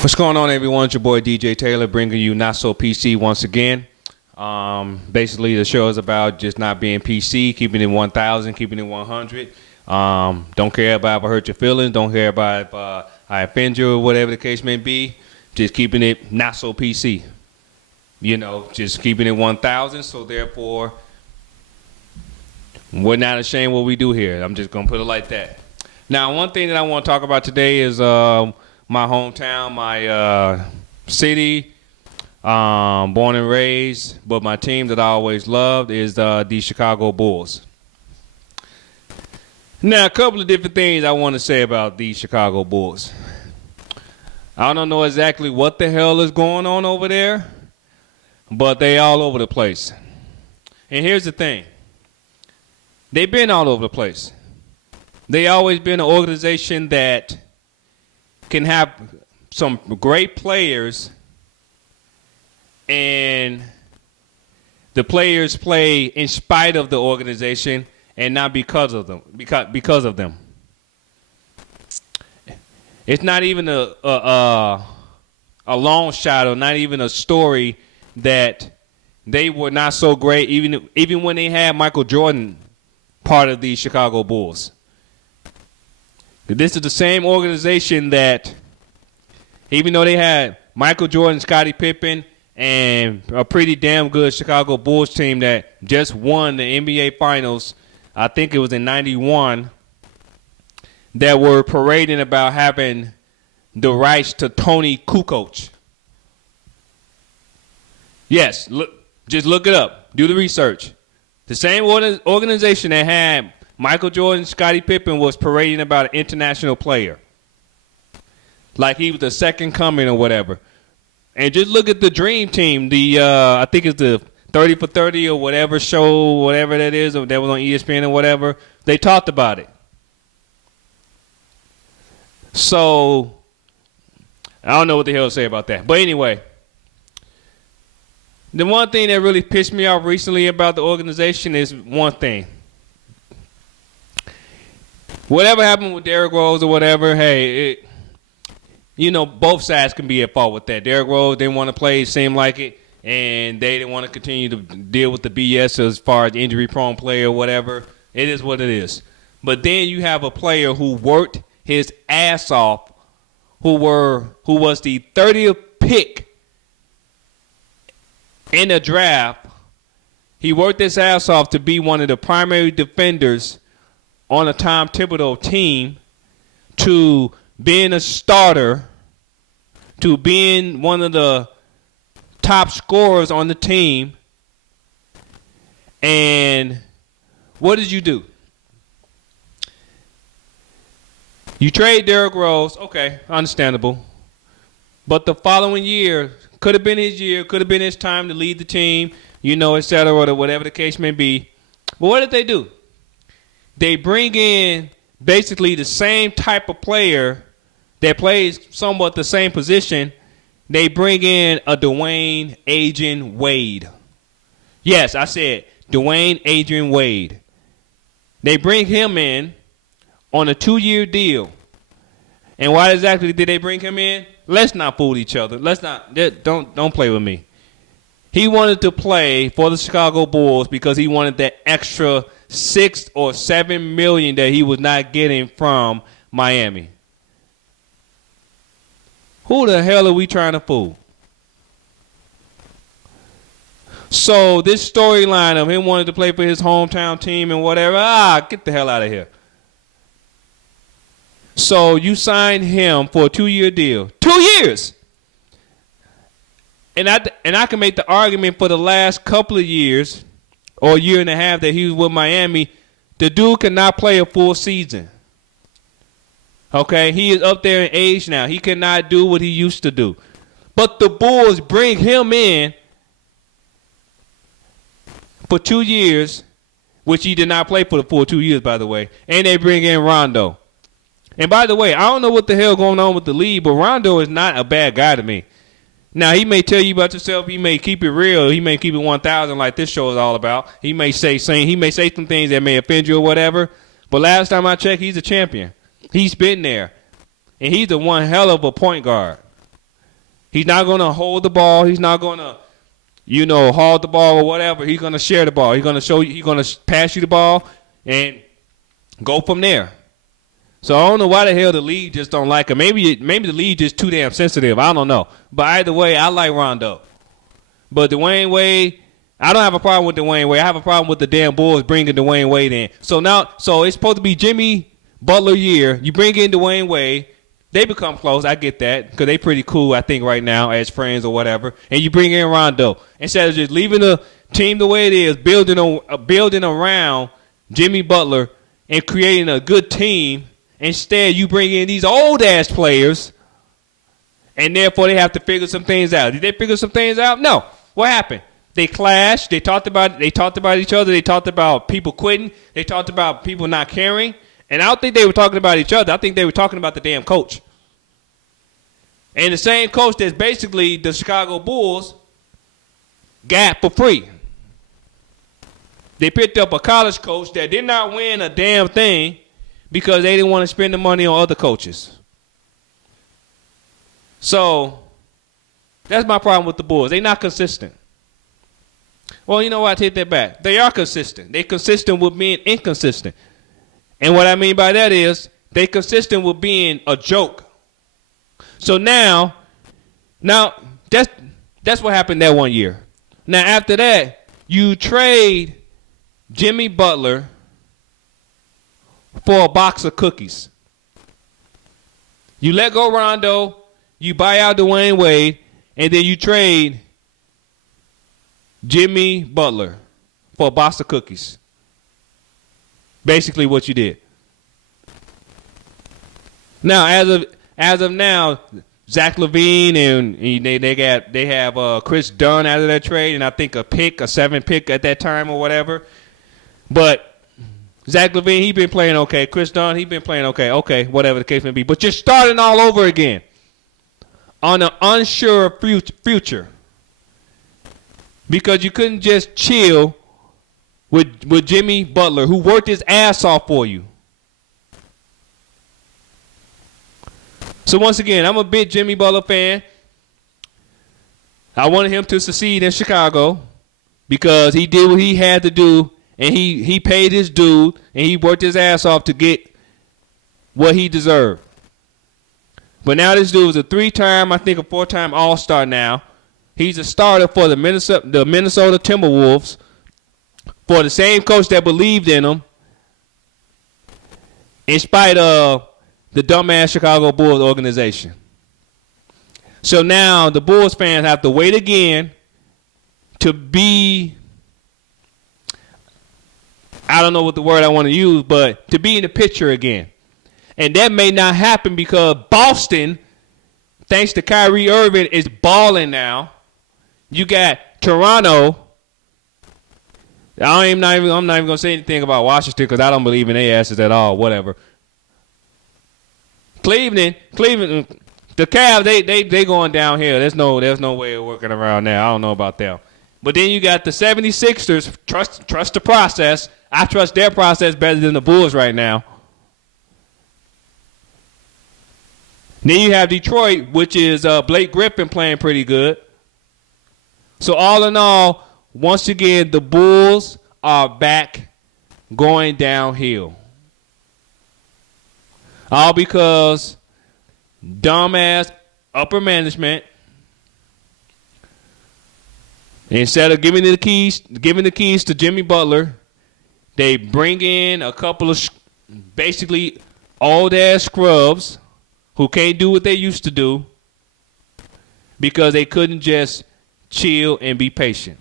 What's going on, everyone? It's your boy DJ Taylor bringing you Not So PC once again. Basically, the show is about just not being PC, keeping it 1,000, keeping it 100. Don't care about if I hurt your feelings. Don't care about if I offend you or whatever the case may be. Just keeping it not so PC. You know, just keeping it 1,000. So therefore, we're not ashamed what we do here. I'm just going to put it like that. Now, one thing that I want to talk about today is my hometown, my city, born and raised, but my team that I always loved is the Chicago Bulls. Now, a couple of different things I want to say about the Chicago Bulls. I don't know exactly what the hell is going on over there, but they all over the place. And here's the thing. They've been all over the place. They always been an organization that can have some great players, and the players play in spite of the organization and not because of them. Because of them, it's not even a long shot, or not even a story that they were not so great, even when they had Michael Jordan part of the Chicago Bulls. This is the same organization that, even though they had Michael Jordan, Scottie Pippen, and a pretty damn good Chicago Bulls team that just won the NBA Finals, I think it was in '91, that were parading about having the rights to Tony Kukoc. Yes, just look it up. Do the research. The same organization that had Michael Jordan, Scottie Pippen was parading about an international player, like he was the second coming or whatever. And just look at the Dream Team. I think it's the 30 for 30 or whatever show, whatever that is, or that was on ESPN or whatever. They talked about it. So I don't know what the hell to say about that. But anyway, the one thing that really pissed me off recently about the organization is one thing. Whatever happened with Derrick Rose or whatever, hey, both sides can be at fault with that. Derrick Rose didn't want to play, it seemed like it, and they didn't want to continue to deal with the BS as far as injury-prone player or whatever. It is what it is. But then you have a player who worked his ass off, who was the 30th pick in the draft. He worked his ass off to be one of the primary defenders on a Tom Thibodeau team, to being a starter, to being one of the top scorers on the team. And what did you do? You trade Derrick Rose, okay, understandable. But the following year could have been his year, could have been his time to lead the team, et cetera, or whatever the case may be. But what did they do? They bring in basically the same type of player that plays somewhat the same position. They bring in a Dwayne Adrian Wade. Yes, I said Dwayne Adrian Wade. They bring him in on a 2-year deal. And why exactly did they bring him in? Let's not fool each other. Don't play with me. He wanted to play for the Chicago Bulls because he wanted that extra $6 or $7 million that he was not getting from Miami. Who the hell are we trying to fool? So this storyline of him wanting to play for his hometown team and whatever, get the hell out of here. So you signed him for a 2-year deal. 2 years! And I can make the argument for the last couple of years, or a year and a half that he was with Miami, the dude cannot play a full season. Okay? He is up there in age now. He cannot do what he used to do. But the Bulls bring him in for 2 years, which he did not play for the full 2 years, by the way. And they bring in Rondo. And by the way, I don't know what the hell going on with the league, but Rondo is not a bad guy to me. Now, he may tell you about yourself. He may keep it real. He may keep it 1,000 like this show is all about. He may say some things that may offend you or whatever. But last time I checked, he's a champion. He's been there. And he's the one hell of a point guard. He's not going to hold the ball. He's not going to, haul the ball or whatever. He's going to share the ball. He's going to show you. He's going to pass you the ball and go from there. So I don't know why the hell the league just don't like him. Maybe the league just too damn sensitive. I don't know. But either way, I like Rondo. But Dwayne Wade, I don't have a problem with Dwayne Wade. I have a problem with the damn Bulls bringing Dwayne Wade in. So it's supposed to be Jimmy Butler year. You bring in Dwayne Wade. They become close. I get that because they pretty cool, I think, right now as friends or whatever. And you bring in Rondo. Instead of just leaving the team the way it is, building around Jimmy Butler and creating a good team, instead you bring in these old-ass players, and therefore they have to figure some things out. Did they figure some things out? No. What happened? They clashed. They talked about each other. They talked about people quitting. They talked about people not caring. And I don't think they were talking about each other. I think they were talking about the damn coach. And the same coach that's basically the Chicago Bulls got for free. They picked up a college coach that did not win a damn thing because they didn't want to spend the money on other coaches. So that's my problem with the Bulls. They're not consistent. Well, you know what? I take that back. They are consistent. They're consistent with being inconsistent. And what I mean by that is they're consistent with being a joke. So now that's what happened that one year. Now after that, you trade Jimmy Butler for a box of cookies. You let go Rondo, you buy out Dwayne Wade, and then you trade Jimmy Butler for a box of cookies. Basically what you did. Now, as of now, Zach LaVine and they have Chris Dunn out of that trade, and I think a 7th pick at that time or whatever. But Zach LaVine, he been playing okay. Chris Dunn, he been playing okay. Okay, whatever the case may be. But you're starting all over again on an unsure future because you couldn't just chill with Jimmy Butler, who worked his ass off for you. So once again, I'm a big Jimmy Butler fan. I wanted him to succeed in Chicago because he did what he had to do, and he paid his due, and he worked his ass off to get what he deserved. But now this dude is a 3-time, I think a 4-time All-Star now. He's a starter for the Minnesota Timberwolves, for the same coach that believed in him, in spite of the dumbass Chicago Bulls organization. So now the Bulls fans have to wait again to be, I don't know what the word I want to use, but to be in the picture again. And that may not happen because Boston, thanks to Kyrie Irving, is balling now. You got Toronto. I'm not even going to say anything about Washington because I don't believe in their asses at all. Whatever. Cleveland, the Cavs, they going downhill. There's no way of working around there. I don't know about them. But then you got the 76ers. Trust the process. I trust their process better than the Bulls right now. Then you have Detroit, which is Blake Griffin playing pretty good. So all in all, once again, the Bulls are back going downhill. All because dumbass upper management, instead of giving the keys to Jimmy Butler, they bring in a couple of basically old-ass scrubs who can't do what they used to do because they couldn't just chill and be patient.